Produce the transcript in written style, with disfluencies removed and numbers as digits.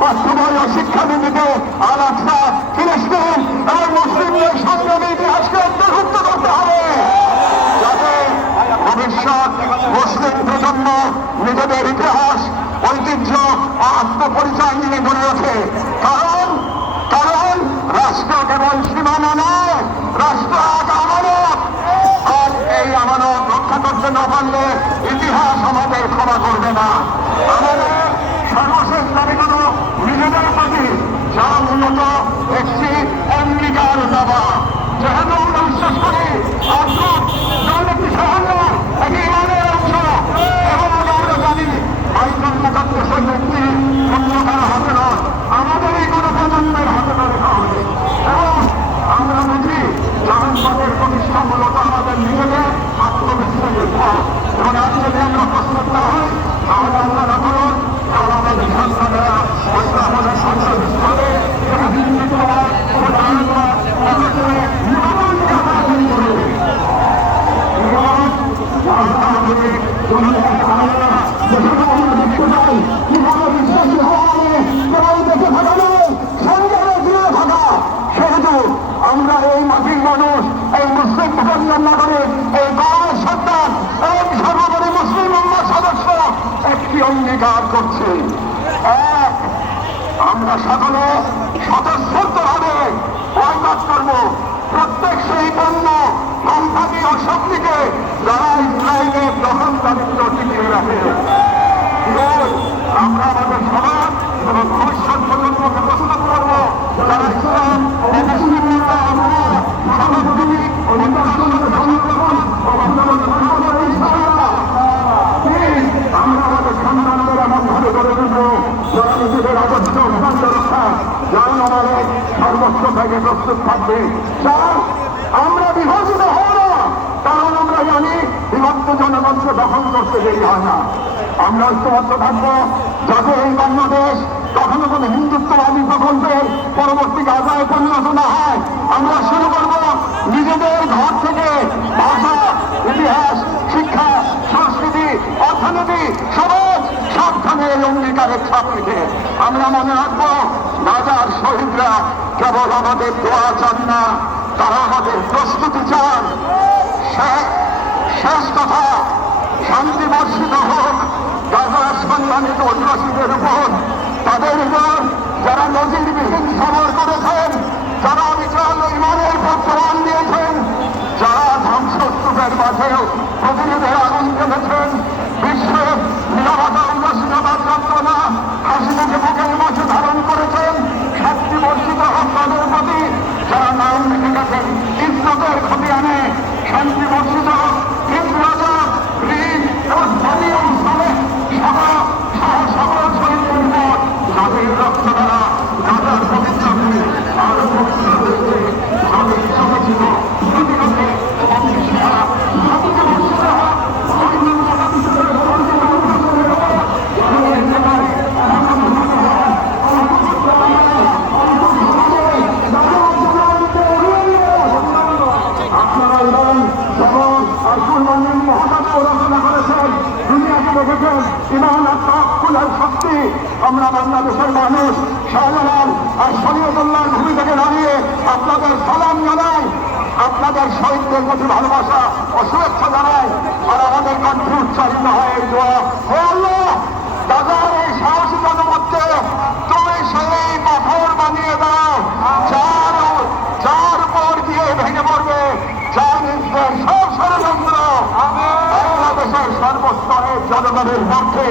বাস্তবীয় শিক্ষানীতিতে আলাদা ফিলিস্তিন এবং মুসলিমদের সংগ্রামী ইতিহাসকে অন্তর্ভুক্ত করতে হবে, যাতে ভবিষ্যৎ মুসলিম প্রজন্ম নিজেদের ইতিহাস, ঐতিহ্য, আত্মপরিচয় নিয়ে গড়ে ওঠে। কারণ রাষ্ট্র কেবল সীমানা নয়, রাষ্ট্র এক আমানত, আর এই আমানত রক্ষা করতে না পারলে ইতিহাস আমাদের ক্ষমা করবে না। আমাদের সর্বশেষ দাবিগুলো নিজেদের প্রতি, যা মূলত একটি অঙ্গীকার দেওয়া, যেহেতু আমরা বিশ্বাস করি একটি সাহায্য একটি ইমানের অংশ, এবং আমরা জানি বাইবেল মুকাদ্দাসের ব্যক্তি অন্য কারো হাতে নয়, আমাদের এই কোনো প্রজন্মের হাতে রেখা হবে। এবং আমরা বুঝি জাহান্নামের প্রতিষ্ঠা মূলত আমাদের নিজেদের আত্মবিশ্বাসের ফল। এবং আজ যদি আমরা প্রস্তুত না হই, তাহলে আমরা না করুন, তাহলে আমাদের সন্তানেরা আমাদের সংসদ স্থলে আমরা এই মাটির মানুষ, এই মুসলিম মুসলমান নাগরিক, এই গাঁয়ের সন্তান, এই সর্বোপরি মুসলিম উম্মার সদস্য একটি অঙ্গীকার করছি। এক, আমরা সকলে স্বতঃস্ফূর্তভাবে বয়কট করব প্রত্যেক সেই পণ্য, কোম্পানি ও শক্তিকে যারা ইসরায়েলের দখলদারিত্ব টিকিয়ে রাখে। আমরা আমাদের সমাজ এবং ভবিষ্যৎ প্রজন্মকে প্রস্তুত করবো যারা ইসলাম ও মুসলিমরা সাংস্কৃতিক ও আমরা আমাদের সন্তানদের এমন ভাবে গড়ে তুলবো যারা নিজেদের আদর্শ অভ্যান্ত রক্ষা যারা আমাদের সর্বস্ব থেকে প্রস্তুত থাকবে। আমরা বিভাজিত হব না, কারণ আমরা জানি বিভক্ত জনগণকে দখল করতে দেরি হয় না। আমরা ঐক্যবদ্ধ থাকবো যাতে এই বাংলাদেশ কখনো কোনো হিন্দুত্ববাদী প্রকল্পের পরবর্তী গাজায় পরিণত না হয়। আমরা শুরু করব নিজেদের ঘর থেকে ভাষা, ইতিহাস, শিক্ষা, সংস্কৃতি, অর্থনীতি, সমাজ সবখানে এই অঙ্গীকারের ছাপ রেখে আমরা মনে রাখবো গাজার শহীদরা কেবল আমাদের দোয়া চান না, তারা আমাদের প্রস্তুতি চান। শেষ কথা, শান্তি বর্ষিত হোক গাজার সম্মানিত অধিবাসীদের উপর, তাদের উপর যারা নজিরবিহীন সমর করেছেন, যারা বিচার ইমানের উপর প্রমাণ দিয়েছেন, যারা ধ্বংসস্তূপের মাঝেও প্রতিনিধির আগুন ফেলেছেন, বিশ্বের নিরাপত্তা উদাসীনতার যন্ত্রণা হাসিটাকে বুকের মাঝে ধারণ করেছেন, শান্তি বর্ষিত হোক তাদের প্রতি, যারা নাম লিখে গেছেন ইজ্জতের ক্ষতি আনে, শান্তি বর্ষিত হোক ইংরাজা, ঋণ এবং স্থানীয় অঞ্চলে সকল শহীদের উপর যাদের রক্ত দ্বারা গাজার পবিত্র ভূমি আরো পবিত্র হয়েছে, তাদের ইচ্ছা ছিল প্রতিরোধে শক্তি। আমরা বাংলাদেশের মানুষ শাহজালাল আর শরীয়তুল্লাহর ভূমি থেকে দাঁড়িয়ে আপনাদের সালাম জানাই, আপনাদের শহীদদের প্রতি ভালোবাসা ও শুভেচ্ছা জানাই। আর আমাদের কণ্ঠে উচ্চারিত হয় এই দোয়া, হে আল্লাহ, গাজার এই সাহসী জনমধ্যে তুমি সেই পাথর বানিয়ে দাও যার উপর দিয়ে ভেঙে পড়বে চাইনিজদের সব ষড়যন্ত্র। বাংলাদেশের সর্বস্তরের জনগণের পক্ষে